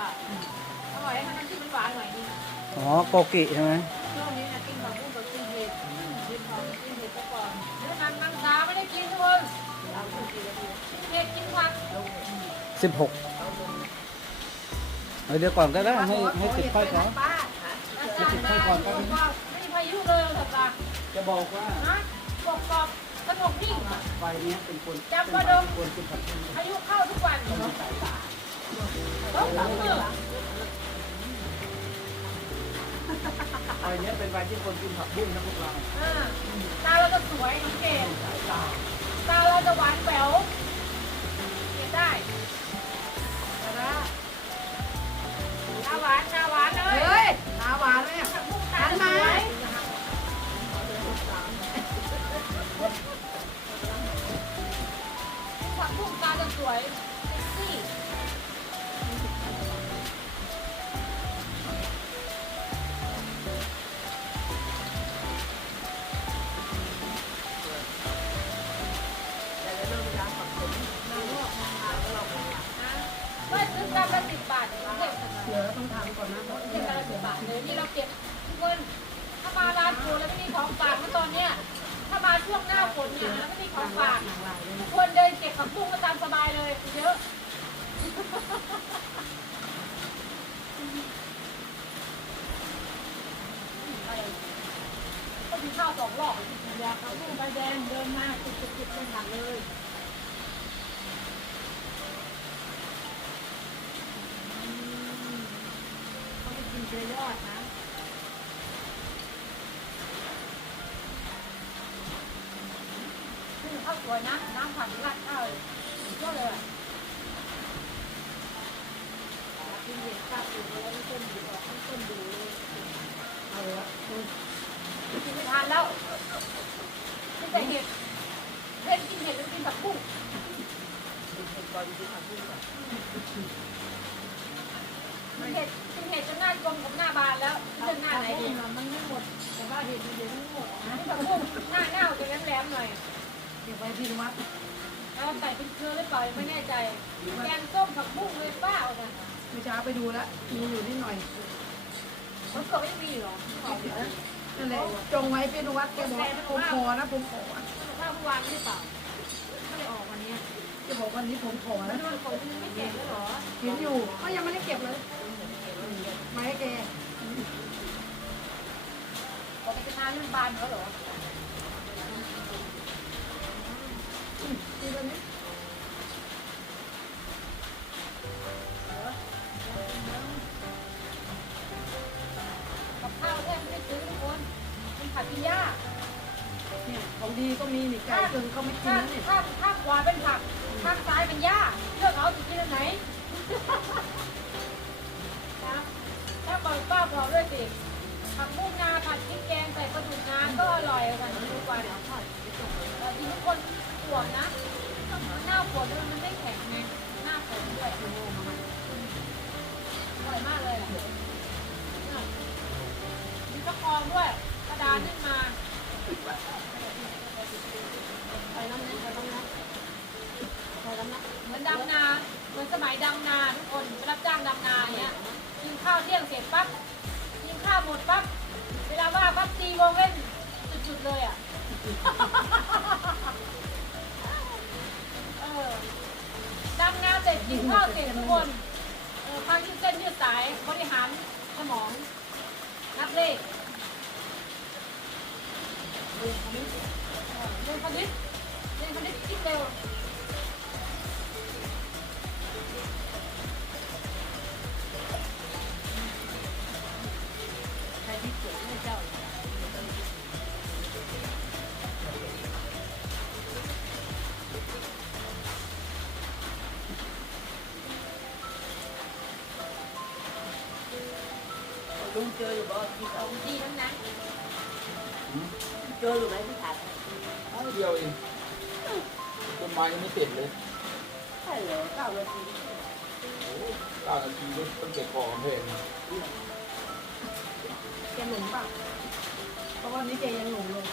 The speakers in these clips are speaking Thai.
ป้าอร่อยให้มันที่มันหวานหน่อยนึงอ๋อโกกิใช่ไหมช่วงนี้นะกินผักบุ้งกับกินเห็ดกินผักกินเห็ดซะก่อนเดี๋ยวมันมังสาไม่ได้กินทุกคนเอากินเห็ดกินผักสิบหกเดี๋ยวก่อนก็ได้ให้ให้ติดไฟก่อนป้าให้ติดไฟก่อนก็ได้ไม่มีพายุเลยสัปดาห์จะบอกว่านะกบกอบสงบนิ่งไฟเนี้ยเป็นคนจำว่าดมคนกินผักบุ้งพายุเข้าทุกวันเหรอ ต้องสองมือไฟเนี้ยเป็นไฟที่คนกินผักบุ้งนะพวกเราอ่าตาเราจะสวยน้องเกดตาเราจะหวานแหววเก็บได้ตาหวานตาหวานเลยเฮ้ยตาหวานเลยอะผักบุ้งตาสวยผักบุ้งตาจะสวย เก็บทุกคนถ้ามาร้านโชว์แล้วไม่มีของฝากเมื่อตอนเนี้ยถ้ามาช่วงหน้าฝนเนี่ยแล้วไม่มีของฝากทุกคนเดินเก็บผักบุ้งมาตามสบายเลยเยอะก็มีข้าวสองรอบอยากเอาลูกใบแดงเดินมาจุดๆๆเป็นถังเลยเขาไปกินเจยอดนะนี่ข้า วยนะ น้ำผัดราดข้าวเลยสุดยอดเลยกินเห็ดข้าวอยู่แล้วต้นดูออกไม่ต้นดูเลยเอาละกินไม่ทานแล้วกินแต่เห็ดเห็ดกินเห็ดแล้วกินผักบุ้งกินเห็ดก่อนกินผักกุ้งเห็ดจนหน้ากลมกับหน้าบานแล้วเลือกหน้าไหนดีมันไม่หมดแต่ว่าเห็นเดี๋ยวมันหมดนะผักบุ้งหน้าเน่าจะแหลมๆหน่อย เดี๋ยวไปที่วัดแล้วใส่เป็นเครือหรือเปล่าไม่แน่ใจแกงส้มผักบุ้งเลยป้าเอากันเมื่อเช้าไปดูแล้วมีอยู่นิดหน่อยมันเกิดไม่มีหรอเอาเดี๋ยวนะนั่นแหละจงไว้เป็นวัดแกบอกผมขอนะผมขอข้าวเมื่อวานหรือเปล่าไม่ได้ออกวันนี้จะบอกวันนี้ผมขอแล้แล้ววมันฝนไม่แก่แล้วหรอเห็นอยู่ก็ยังไม่ได้เก็บเลยมาให้แกออกไปจะทานเรื่องบานเหรอหรอ ดีแบบนี้ กับข้าวแทบไม่ได้ซื้อทุกคนมันผัดพิย่าเนี่ยของดีก็มีนี่ไก่เกินก็ไม่กินข้างนะเนี่ยข้างข้างขวาเป็นผักข้างซ้ายเป็นหญ้าเลือกเอาจะกินอันไหน นะถ้าบอกป้าบอกด้วยสิผักบุ้งนาผัดพริกแกงใส่ปลาดุกนาก็อร่อยกันทุกวันแต่ที่ทุกคน วดนะ หน้าฝนมันไม่แข็งไง หน้าฝนด้วยอร่อยมากเลยอะมีตะกอนด้วย กระดานขึ้นมา ไปน้ำนะไปน้ำนะไปน้ำนะเหมือนดำนา เหมือนสมัยดำนาทุกคนรับจ้างดำนาอย่าเงี้ยกินข้าวเที่ยงเสร็จปั๊บกินข้าวหมดปั๊บ เวลาว่าปั๊บตีวงเล่นจุดๆเลยอะ เจออยู่บ่ที่ขเขาองดีทั้งนั้นเจออยู่ไหมที่ถัดเอาเดียวเองต้นไม้ยังไม่เสร็จเลยใช่เหรอเก้านาทีเก้านาทีก็ต้องเก็บของเพลงแกหลงป่ะเพราะว่านี้แกยังหลงเลย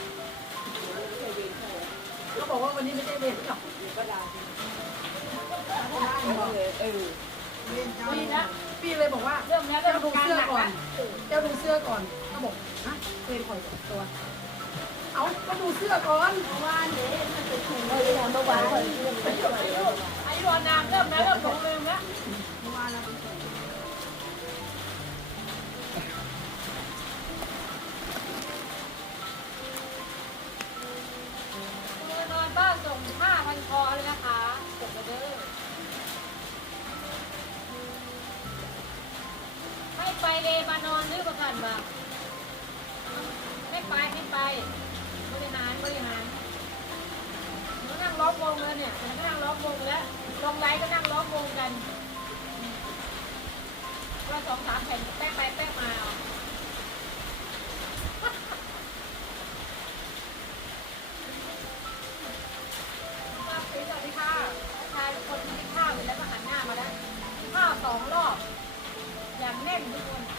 ไม่ใช่เวรใช่เขาบอกว่าวันนี้ไม่ได้เวรหรอกอยู่ก็ได้เขาได้เออเออ ปีนะปีเลยบอกว่าเริ่มแล้วเจ้าเริ่มดูการเสื้อหนักก่อนนะเจ้าดูเสื้อก่อนเขาบอกฮะเป็นข่อยตัว เอาก็ดูเสื้อก่อนเมื่อวานนี้มันเป็นถุงเลยนะเมื่อวานคนเรื่องไปเท่าไหร่แล้วอายุอานามเริ่มแล้วเริ่ม อนหรือประกันบ้าไม่ไปไม่ไป บริหารบริหารหนูนั่งล้อมวงเลยเนี่ยมันก็นั่งล้อมวงแล้วลงไลน์ก็นั่งล้อมวงกันเราสองสามแผ่นแป้งไปแป้งมาสวัสดีค่ะชายทุกคนที่กินข้าวเสร็จแล้วก็หันหน้ามาแล้วข้าวสองรอบ อย่างแน่นทุกคน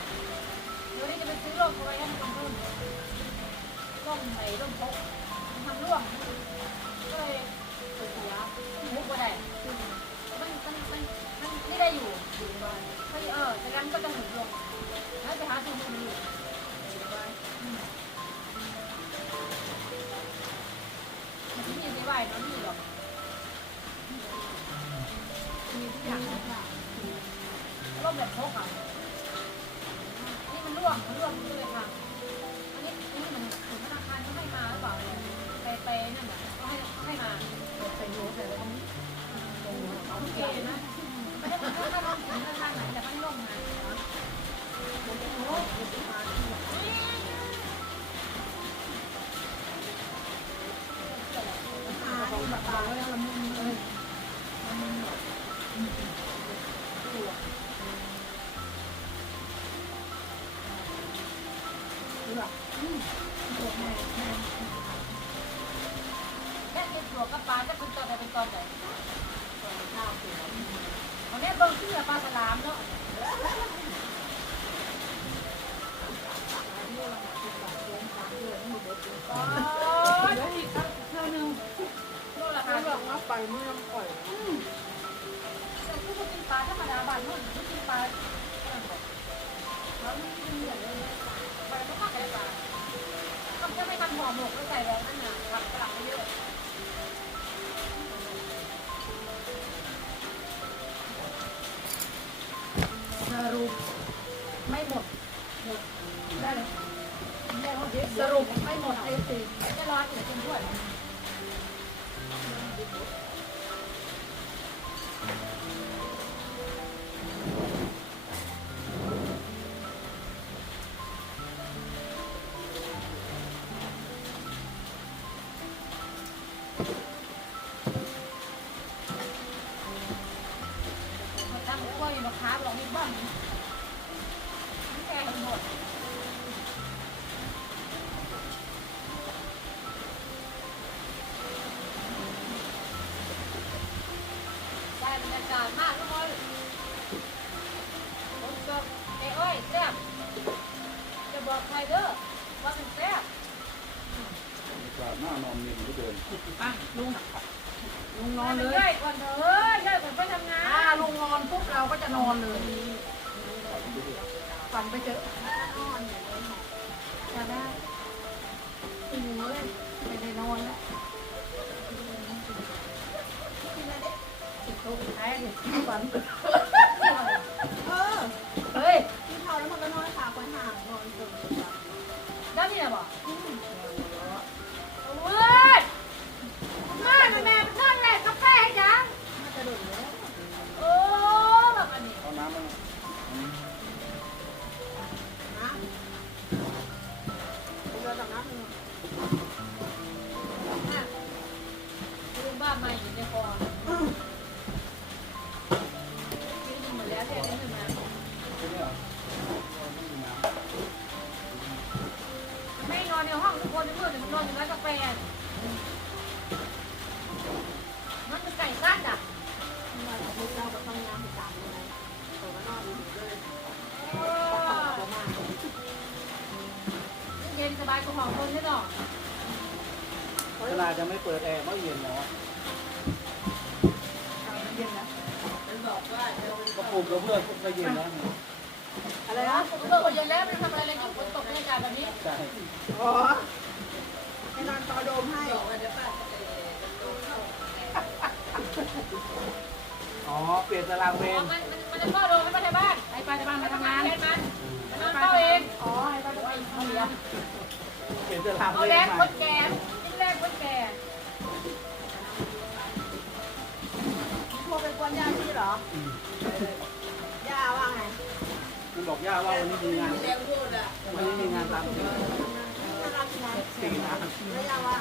มเอาไว้ให้มันร่มร่มไหนร่มพกทำร่วงก็เลยเสียมุกมาได้มันมันมันมันไม่ได้อยู่อยู่บ้านก็เออแต่งั้นก็จะหมุนลงแล้วจะหาซื้อมือยู่มันที่มีไม่ไหวเนะมีหรอกมีทุกอย่างร่มแบบพกอะนี่มัน ร่วงร่วงมันเลยค่ะ อันนี้อันนี้มันถึงธนาคารเขาให้มาหรือเปล่าเนี่ยไปไปนั่นน่ะเขาให้เขาให้มาใส่หัวใส่อะไรตรงนี้ตรงหัวเขาโอเคนะไม่ได้ถ้าถ้าลงถึงธนาคารไหนแต่ไม่ลงมาตรงแบบตาแล้วมัน เป็นตัวแต่เป็นตอนไหนวันนี้เบิ่งชื่อปลาสลามเนาะอ๋อเดี๋ยวอีกเท่านึงโลละเขาค่ะบอกว่าไปเมื่อปล่อยแต่คือมันเป็นปลาธรรมดาบ้านนู่นไม่เป็นปลาแล้วมันเป็นเหมือนเลยปลาต้องมาแต่ปลาทำแค่ไม่ทำห่อหมกแล้วใส่แล้ว สรุปไม่หมดไอ้สิจะรอนอยู่จริงด้วยากาศมากทุกคนผมจะเอ้อ้อยแซ่บจะบอกใครเด้อว่ามันแซ่บกาดหน้านอนเย็นเหลือเกินอะลุงลุงนนออนนเลเลยยก่อนเถอะย่อยก่อนไปทำงานอ่าลุงนอนปุ๊บเราก็จะนอนเลยฝันไปเจอจะได้ตื่นเลยไม่ได้นอนแล้ว ติดโต๊ะแนอนอยู่ร้านกาแฟมันเป็นไก่สั้นอะเราจะเราก็ต้องน้ำไปตามเลยตัวก็นอนอยู่เลยโอ้ประมาณเย็นสบายกว่าหอมคนใช่หรอำเวลาจะไม่เปิดแอร์เพราะเย็นเนาะเย็นแล้วมันบอกว่าเดี๋ยวมันบอกปลูกกระเบื้องก็เย็นแล้วอะไรนะผมเลิกเย็นแล้วไม่ทำอะไรเลยยิ่งฝนตกบรรยากาศแบบนี้ ใช่ อ๋อให้ นอนต่อโดมให้อ๋อ เปลี่ยนตารางเวรมันมันมันจะเข้าโรงให้มาในบ้านให้ป้าจะบ้านมาทำงานแทนมันมันนอนเข้าเองอ๋อให้ป้าจะไปเอาเลี้ยงเปลี่ยนตารางเอาเวรแรงใหคม่นแก่ที่แรกคนแก่โทรไปกวนยากที่เหรออืมยาว่าไงคุณบอกย่าว่าวันนี้มีงานวันนี้มีงานทำน่ารั กนะสี่งานแล้วยาว่า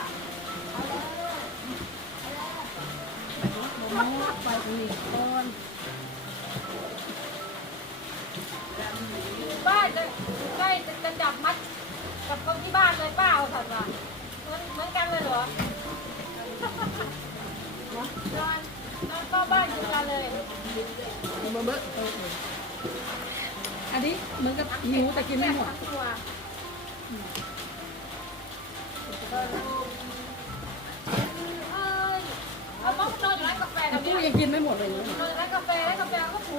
ไปอีกคนบ้านจะใกล้จะจะจับมัดกับคนที่บ้านเลยป้าเอาสัตว์ว่ะเหมือนเหมือนกันเลยเหรอ นอนนอนก็บ้านอยู่กันเลยเบอร์เบอร์อันนี้เหมือนกับหิวแต่กินไม่หมด ทั้งตัว เอ้ยเอาบ้องนอนอยู่ร้านกาแฟแถวตู้นี้ยังกินไม่หมดเลยเนี่ยนอนอยู่ร้านกาแฟร้านกาแฟก็ถู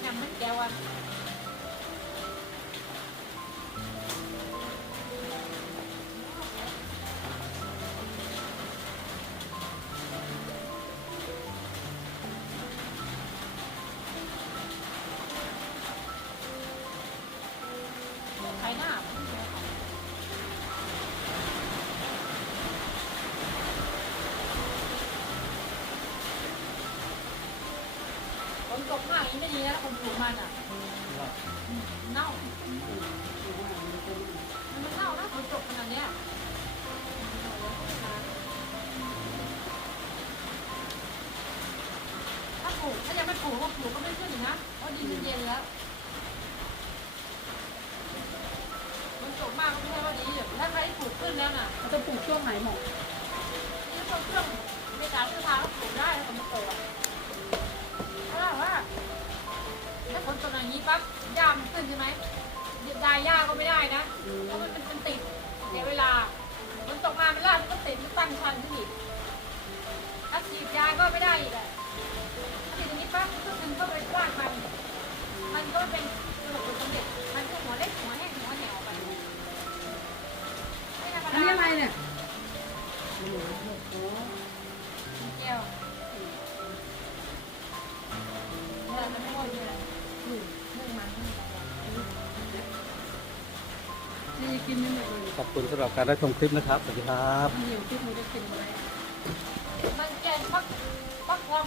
เดี๋ยวน ตกมากอย่างนี้ไม่ดีนะคนปลูกมันอะเน่ามันเน่านะคนตกขนาดเนี้ยถ้าปลูกถ้ายังไม่ปลูกก็ปลูกก็ไม่ขึ้นอีกนะเพราะดินมันเย็นแล้วมันตกมากก็ไม่ใช่ว่าดีถ้าใครปลูกขึ้นแล้วน่ะเราจะปลูกช่วงไหนหมอนี่พอเครื่องในการซื้อทางก็ปลูกได้แล้วก็มาโตอะ ถ้าว่าถ้าฝนตกอย่างนี้ปั๊บหญ้ามันขึ้นใช่ไหมดายหญ้าก็ไม่ได้นะเพราะมันมันมันติดเสียเวลาฝนตกมามันลากมันก็ติดมันตั้งชันขึ้นอีกถ้าฉีดยาก็ไม่ได้อีกอะถ้าฉีดอย่างนี้ปั๊บก็ดึงเข้าไปลากมัน มันก็เป็น คุณสำหรับการรับชมคลิปนะครับ สวัสดีครับมันหิวคิดมันจะกินไรมันแกนฟักฟักทอง